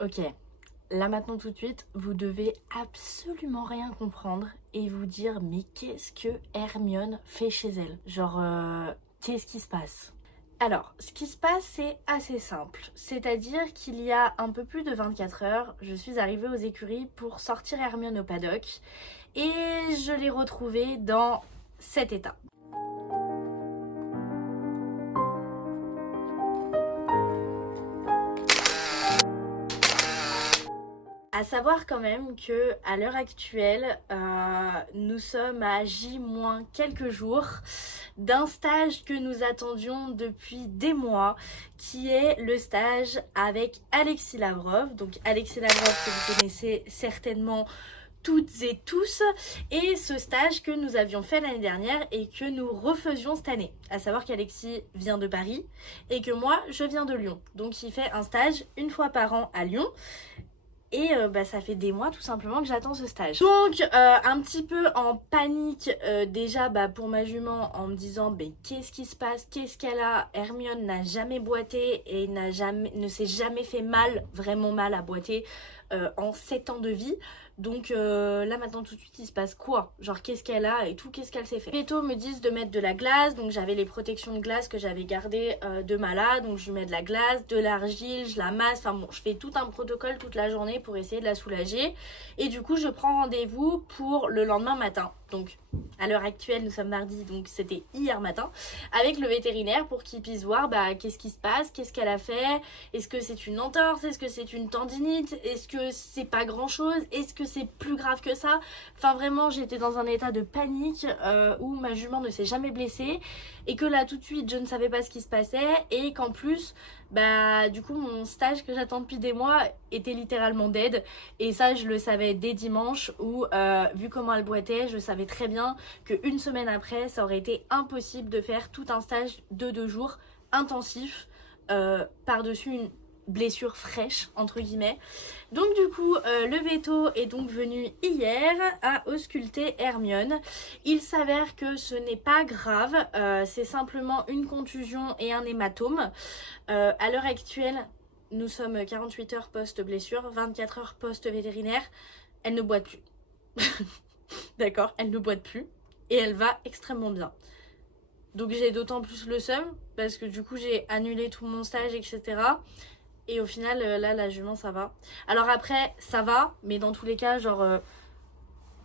Ok, là maintenant tout de suite, vous devez absolument rien comprendre et vous dire mais qu'est-ce que Hermione fait chez elle? Genre, qu'est-ce qui se passe? Alors, ce qui se passe, c'est assez simple. C'est-à-dire qu'il y a un peu plus de 24 heures, je suis arrivée aux écuries pour sortir Hermione au paddock et je l'ai retrouvée dans cet état. À savoir quand même que à l'heure actuelle, nous sommes à J- quelques jours d'un stage que nous attendions depuis des mois, qui est le stage avec Alexis Lavrov. Donc Alexis Lavrov que vous connaissez certainement toutes et tous, et ce stage que nous avions fait l'année dernière et que nous refaisions cette année. À savoir qu'Alexis vient de Paris et que moi je viens de Lyon. Donc il fait un stage une fois par an à Lyon. Et ça fait des mois tout simplement que j'attends ce stage. Donc un petit peu en panique déjà pour ma jument en me disant qu'est-ce qui se passe, qu'est-ce qu'elle a. Hermione n'a jamais boité et ne s'est jamais fait mal, vraiment mal à boiter en 7 ans de vie. Donc là maintenant tout de suite il se passe quoi? Genre qu'est-ce qu'elle a et tout, qu'est-ce qu'elle s'est fait? Les vétos me disent de mettre de la glace, donc j'avais les protections de glace que j'avais gardées de Mala, donc je mets de la glace, de l'argile, je la masse, enfin bon je fais tout un protocole toute la journée pour essayer de la soulager. Et du coup je prends rendez-vous pour le lendemain matin. Donc à l'heure actuelle nous sommes mardi, donc c'était hier matin, avec le vétérinaire pour qu'il puisse voir qu'est-ce qui se passe, qu'est-ce qu'elle a fait, est-ce que c'est une entorse, est-ce que c'est une tendinite, est-ce que c'est pas grand chose, est-ce que c'est plus grave que ça. Enfin vraiment j'étais dans un état de panique où ma jument ne s'est jamais blessée et que là tout de suite je ne savais pas ce qui se passait et qu'en plus du coup mon stage que j'attends depuis des mois était littéralement dead. Et ça je le savais dès dimanche où vu comment elle boitait je savais très bien qu'une semaine après ça aurait été impossible de faire tout un stage de 2 jours intensif par-dessus une blessure fraîche entre guillemets. Donc du coup le veto est donc venu hier à ausculter Hermione. Il s'avère que ce n'est pas grave, c'est simplement une contusion et un hématome. À l'heure actuelle nous sommes 48 heures post-blessure, 24 heures post-vétérinaire. Elle ne boite plus. D'accord, elle ne boite plus. Et elle va extrêmement bien. Donc j'ai d'autant plus le seum parce que du coup j'ai annulé tout mon stage, etc. Et au final, là, la jument, ça va. Alors après, ça va, mais dans tous les cas, genre,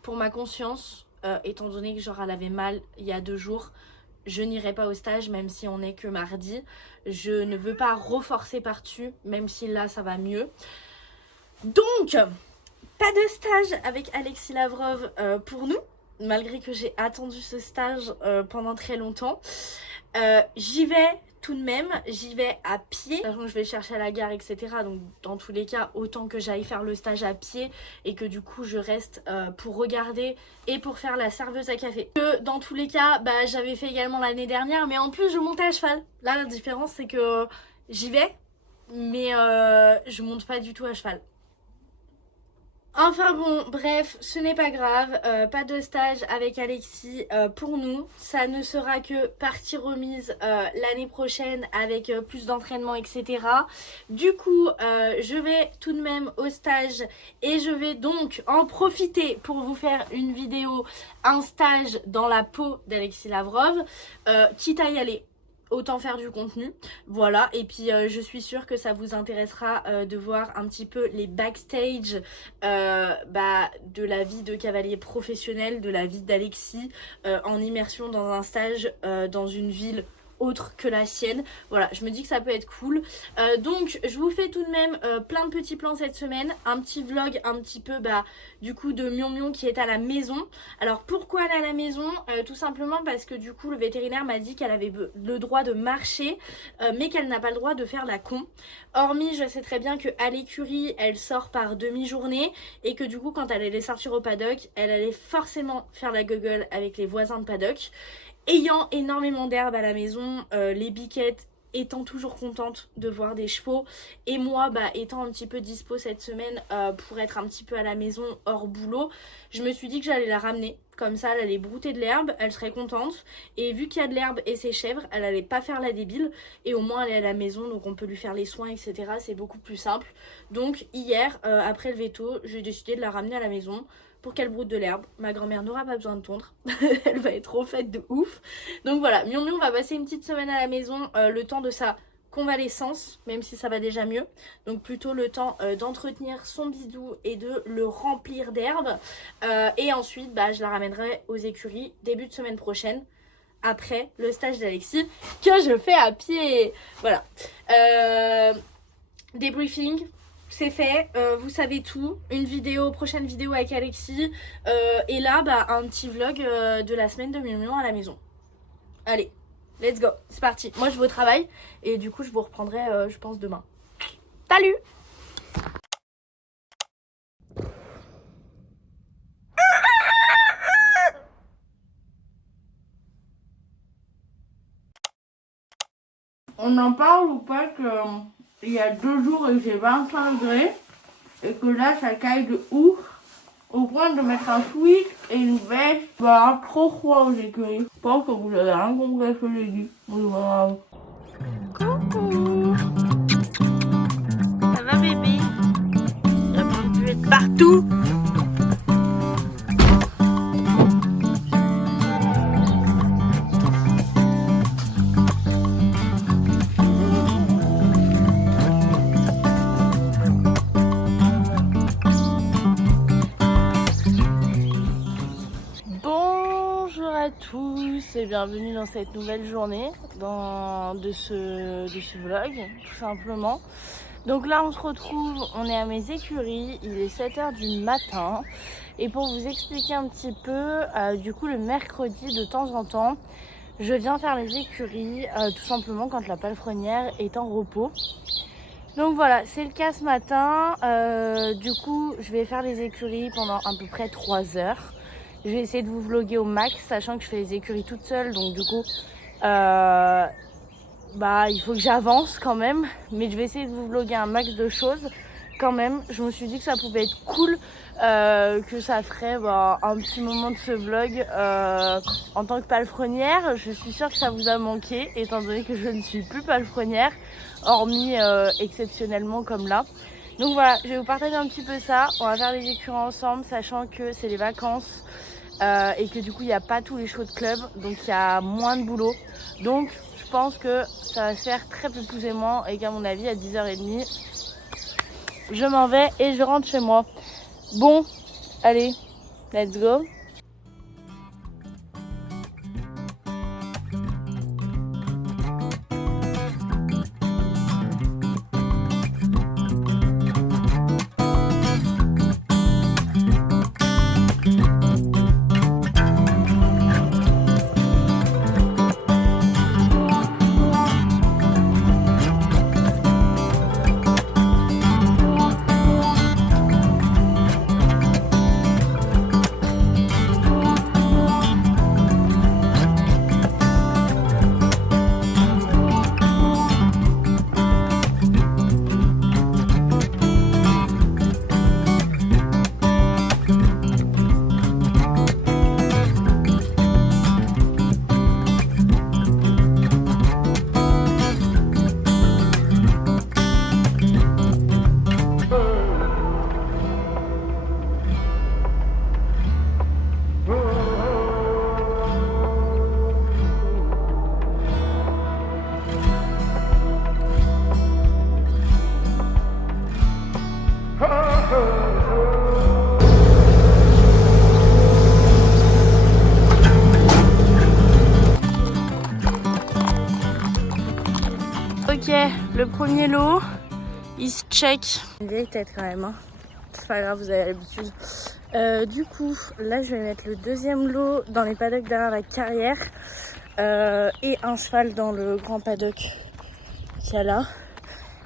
pour ma conscience, étant donné que genre elle avait mal il y a 2 jours, je n'irai pas au stage, même si on n'est que mardi. Je ne veux pas reforcer par-dessus, même si là, ça va mieux. Donc, pas de stage avec Alexis Lavrov pour nous, malgré que j'ai attendu ce stage pendant très longtemps. J'y vais tout de même, j'y vais à pied. Je vais chercher à la gare, etc. Donc dans tous les cas, autant que j'aille faire le stage à pied et que du coup je reste pour regarder et pour faire la serveuse à café. Que dans tous les cas, j'avais fait également l'année dernière, mais en plus je montais à cheval. Là la différence c'est que j'y vais, mais je monte pas du tout à cheval. Enfin bon, bref, ce n'est pas grave, pas de stage avec Alexis pour nous. Ça ne sera que partie remise l'année prochaine avec plus d'entraînement, etc. Du coup, je vais tout de même au stage et je vais donc en profiter pour vous faire une vidéo, un stage dans la peau d'Alexis Lavrov, quitte à y aller. Autant faire du contenu, voilà. Et puis je suis sûre que ça vous intéressera de voir un petit peu les backstage de la vie de cavalier professionnel, de la vie d'Alexis en immersion dans un stage dans une ville autre que la sienne. Voilà, je me dis que ça peut être cool. Donc je vous fais tout de même plein de petits plans cette semaine, un petit vlog un petit peu du coup de Mion Mion qui est à la maison. Alors pourquoi elle est à la maison? Tout simplement parce que du coup le vétérinaire m'a dit qu'elle avait le droit de marcher mais qu'elle n'a pas le droit de faire la con. Hormis je sais très bien qu'à l'écurie elle sort par demi-journée et que du coup quand elle allait sortir au paddock elle allait forcément faire la gueule avec les voisins de paddock. Ayant énormément d'herbe à la maison, les biquettes étant toujours contente de voir des chevaux et moi étant un petit peu dispo cette semaine pour être un petit peu à la maison hors boulot, je me suis dit que j'allais la ramener Comme ça, elle allait brouter de l'herbe, elle serait contente. Et vu qu'il y a de l'herbe et ses chèvres, elle allait pas faire la débile. Et au moins, elle est à la maison, donc on peut lui faire les soins, etc. C'est beaucoup plus simple. Donc hier, après le veto, j'ai décidé de la ramener à la maison pour qu'elle broute de l'herbe. Ma grand-mère n'aura pas besoin de tondre. Elle va être refaite de ouf. Donc voilà, Mion Mion va passer une petite semaine à la maison, le temps de sa convalescence, même si ça va déjà mieux. Donc plutôt le temps d'entretenir son bidou et de le remplir d'herbe. Et ensuite, je la ramènerai aux écuries début de semaine prochaine, après le stage d'Alexis que je fais à pied. Voilà. Débriefing. C'est fait, vous savez tout. Prochaine vidéo avec Alexis. Et là, un petit vlog de la semaine de Mion Mion à la maison. Allez, let's go, c'est parti. Moi, je vais au travail et du coup, je vous reprendrai, je pense, demain. Salut! On en parle ou pas que il y a 2 jours et j'ai 25 degrés et que là ça caille de ouf au point de mettre un sweat et une veste. Trop froid aux écuries. Je pense que vous avez rien compris à ce que j'ai dit. Voilà. Coucou. Ça va bébé? Il y a plein de buvettes partout. Tous et bienvenue dans cette nouvelle journée de ce vlog tout simplement. Donc là on se retrouve, on est à mes écuries, il est 7h du matin et pour vous expliquer un petit peu, du coup le mercredi de temps en temps je viens faire les écuries tout simplement quand la palefrenière est en repos. Donc voilà, c'est le cas ce matin, du coup je vais faire les écuries pendant à peu près 3 heures. Je vais essayer de vous vlogger au max, sachant que je fais les écuries toute seule, donc du coup, il faut que j'avance quand même. Mais je vais essayer de vous vlogger un max de choses quand même. Je me suis dit que ça pouvait être cool, que ça ferait un petit moment de ce vlog en tant que palefrenière. Je suis sûre que ça vous a manqué, étant donné que je ne suis plus palefrenière, hormis exceptionnellement comme là. Donc voilà, je vais vous partager un petit peu ça. On va faire les écuries ensemble, sachant que c'est les vacances. Et que du coup il n'y a pas tous les shows de club, donc il y a moins de boulot, donc je pense que ça va se faire très peu posément et qu'à mon avis à 10h30 je m'en vais et je rentre chez moi. Bon, allez, let's go. Ok, le premier lot, il se check. Une vieille tête quand même, hein. C'est pas grave, vous avez l'habitude. Du coup, là je vais mettre le deuxième lot dans les paddocks derrière la carrière et un cheval dans le grand paddock qu'il y a là.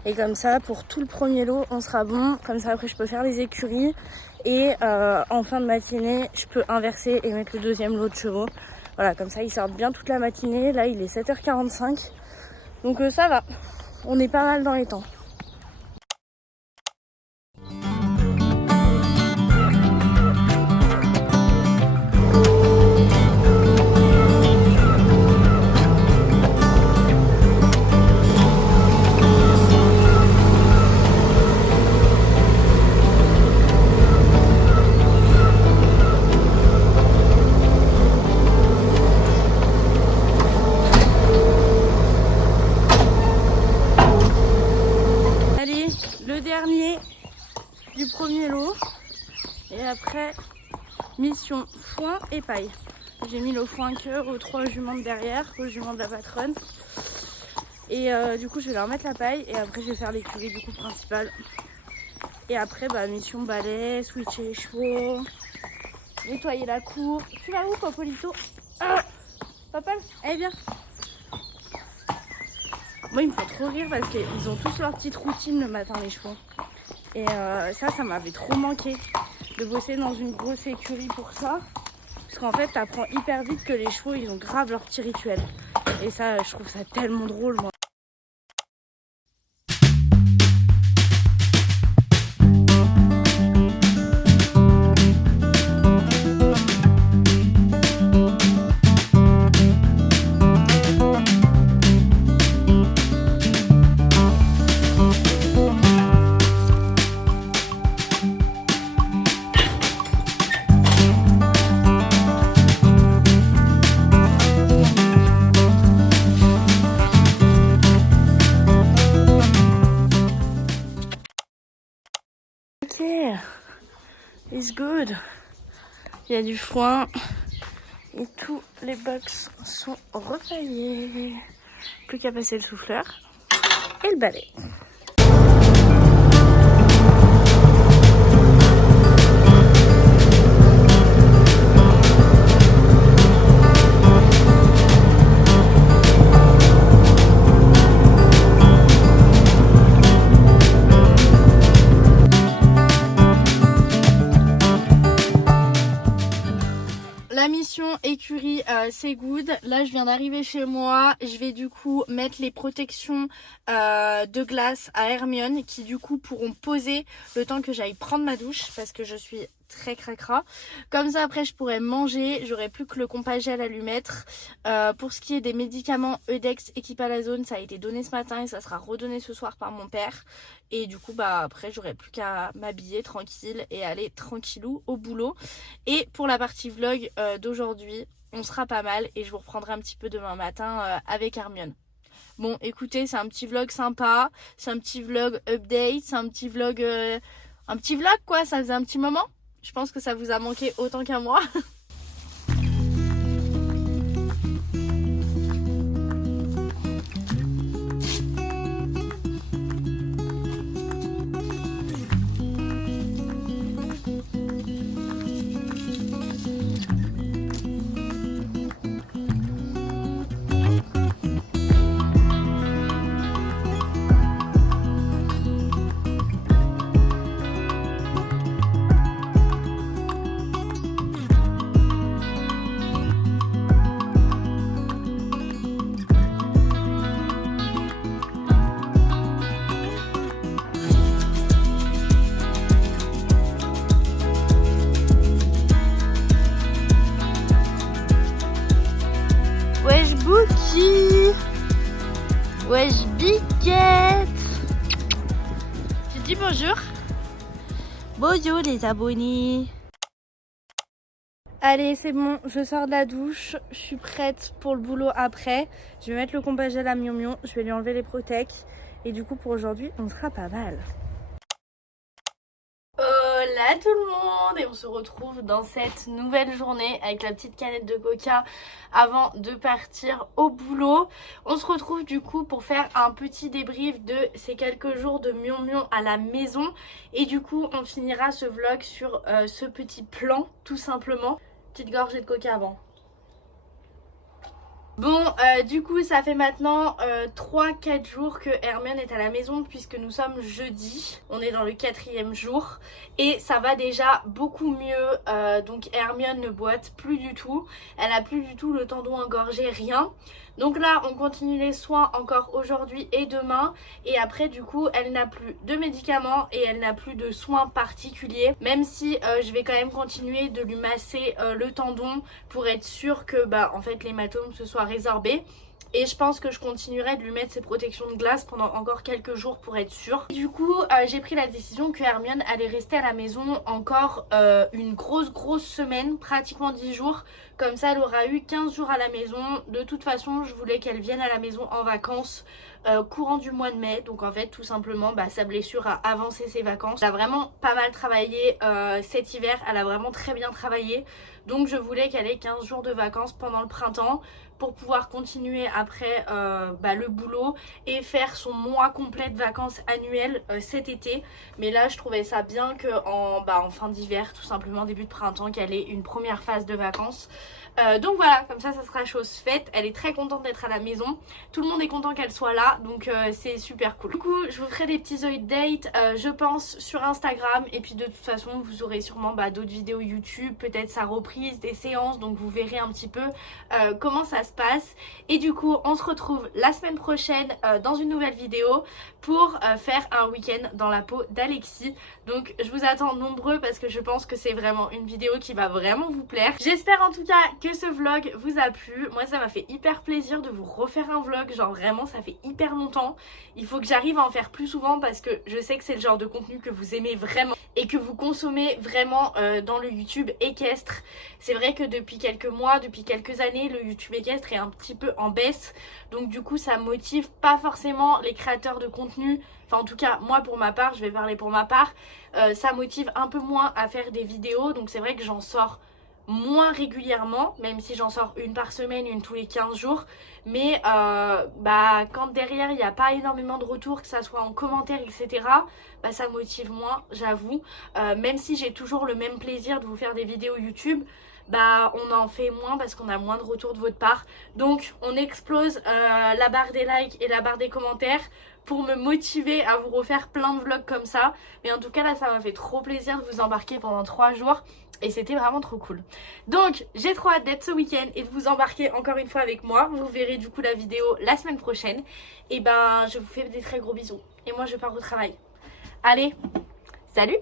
Et comme ça, pour tout le premier lot, on sera bon. Comme ça, après, je peux faire les écuries. Et en fin de matinée, je peux inverser et mettre le deuxième lot de chevaux. Voilà, comme ça, ils sortent bien toute la matinée. Là, il est 7h45. Donc ça va. On est pas mal dans les temps. après, mission foin et paille. J'ai mis le foin cœur aux 3 juments de derrière, aux juments de la patronne. Et du coup je vais leur mettre la paille et après je vais faire l'écurie du coup principale. Et après mission balai, switcher les chevaux, nettoyer la cour. Tu vas où Popolito? Papa, allez viens. Moi il me fait trop rire parce qu'ils ont tous leur petite routine le matin les chevaux. Et ça m'avait trop manqué de bosser dans une grosse écurie pour ça. Parce qu'en fait t'apprends hyper vite que les chevaux ils ont grave leur petit rituel. Et ça je trouve ça tellement drôle moi. It's good. Il y a du foin et tous les box sont repaillés. Plus qu'à passer le souffleur et le balai. La mission écurie c'est good. Là je viens d'arriver chez moi. Je vais du coup mettre les protections de glace à Hermione qui du coup pourront poser le temps que j'aille prendre ma douche parce que je suis très cracra. Comme ça après je pourrai manger. J'aurai plus que le compagel à lui mettre. Pour ce qui est des médicaments Eudex Equipalazone, ça a été donné ce matin et ça sera redonné ce soir par mon père. Et du coup après j'aurai plus qu'à m'habiller tranquille et aller tranquillou au boulot. Et pour la partie vlog d'aujourd'hui, on sera pas mal et je vous reprendrai un petit peu demain matin avec Hermione. Bon écoutez, c'est un petit vlog sympa, c'est un petit vlog update, c'est un petit vlog quoi, ça faisait un petit moment. Je pense que ça vous a manqué autant qu'à moi. Wesh Bouki, wesh Biquette. Tu dis bonjour? Bonjour les abonnés. Allez c'est bon, je sors de la douche, je suis prête pour le boulot après. Je vais mettre le compagel à Mion Mion, je vais lui enlever les protèques. Et du coup pour aujourd'hui on sera pas mal. Hola tout le monde et on se retrouve dans cette nouvelle journée avec la petite canette de coca avant de partir au boulot. On se retrouve du coup pour faire un petit débrief de ces quelques jours de Mion Mion à la maison. Et du coup on finira ce vlog sur ce petit plan tout simplement. Petite gorgée de coca avant. Bon, du coup, ça fait maintenant 3-4 jours que Hermione est à la maison puisque nous sommes jeudi. On est dans le 4e jour et ça va déjà beaucoup mieux. Donc Hermione ne boite plus du tout. Elle a plus du tout le tendon engorgé, rien. Donc là, on continue les soins encore aujourd'hui et demain. Et après, du coup, elle n'a plus de médicaments et elle n'a plus de soins particuliers. Même si je vais quand même continuer de lui masser le tendon pour être sûre que en fait, l'hématome se soit résorbé. Et je pense que je continuerai de lui mettre ses protections de glace pendant encore quelques jours pour être sûre. Du coup, j'ai pris la décision que Hermione allait rester à la maison encore une grosse semaine, pratiquement 10 jours. Comme ça, elle aura eu 15 jours à la maison. De toute façon, je voulais qu'elle vienne à la maison en vacances courant du mois de mai. Donc en fait tout simplement sa blessure a avancé ses vacances. Elle a vraiment pas mal travaillé cet hiver, elle a vraiment très bien travaillé. Donc je voulais qu'elle ait 15 jours de vacances pendant le printemps pour pouvoir continuer après le boulot et faire son mois complet de vacances annuelles cet été. Mais là je trouvais ça bien qu'en fin d'hiver, tout simplement début de printemps, qu'elle ait une première phase de vacances. Donc voilà, comme ça sera chose faite. Elle est très contente d'être à la maison, tout le monde est content qu'elle soit là, donc c'est super cool. Du coup je vous ferai des petits updates je pense sur Instagram, et puis de toute façon vous aurez sûrement d'autres vidéos YouTube, peut-être sa reprise des séances, donc vous verrez un petit peu comment ça se passe. Et du coup on se retrouve la semaine prochaine dans une nouvelle vidéo pour faire un week-end dans la peau d'Alexis. Donc je vous attends nombreux parce que je pense que c'est vraiment une vidéo qui va vraiment vous plaire. J'espère en tout cas que ce vlog vous a plu. Moi ça m'a fait hyper plaisir de vous refaire un vlog, genre vraiment ça fait hyper longtemps. Il faut que j'arrive à en faire plus souvent parce que je sais que c'est le genre de contenu que vous aimez vraiment et que vous consommez vraiment dans le YouTube équestre. C'est vrai que depuis quelques mois, depuis quelques années, le YouTube équestre est un petit peu en baisse, donc du coup ça motive pas forcément les créateurs de contenu. Enfin en tout cas moi pour ma part, je vais parler pour ma part, ça motive un peu moins à faire des vidéos, donc c'est vrai que j'en sors moins régulièrement, même si j'en sors une par semaine, une tous les 15 jours. Mais quand derrière il n'y a pas énormément de retours, que ça soit en commentaire etc, ça motive moins, j'avoue. Même si j'ai toujours le même plaisir de vous faire des vidéos YouTube, on en fait moins parce qu'on a moins de retours de votre part. Donc on explose la barre des likes et la barre des commentaires pour me motiver à vous refaire plein de vlogs comme ça. Mais en tout cas là ça m'a fait trop plaisir de vous embarquer pendant 3 jours et c'était vraiment trop cool. Donc j'ai trop hâte d'être ce week-end et de vous embarquer encore une fois avec moi. Vous verrez du coup la vidéo la semaine prochaine. Et je vous fais des très gros bisous. Et moi je pars au travail. Allez, salut!